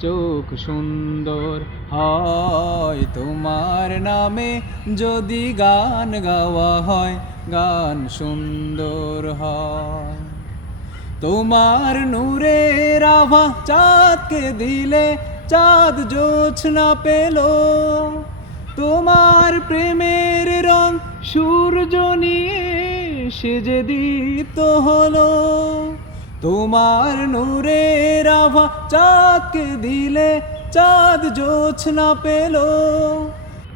চোখ সুন্দর হয়। তোমার নামে যদি গান গাওয়া হয়, গান সুন্দর হয়। তোমার নূরে রাভা চাঁদকে দিলে, চাঁদ জোছনা পেল। তোমার প্রেমের রং সূর্য নিয়ে সে যে দীপ্ত হলো। তোমার নূরের রাভা চাঁদকে দিলে, চাঁদ জোছনা পেল।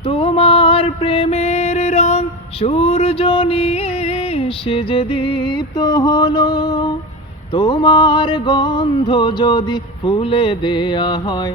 তোমার প্রেমের রং সূর্য নিয়ে সে যে দীপ্ত হলো। তোমার গন্ধ যদি ফুলে দেয়া হয়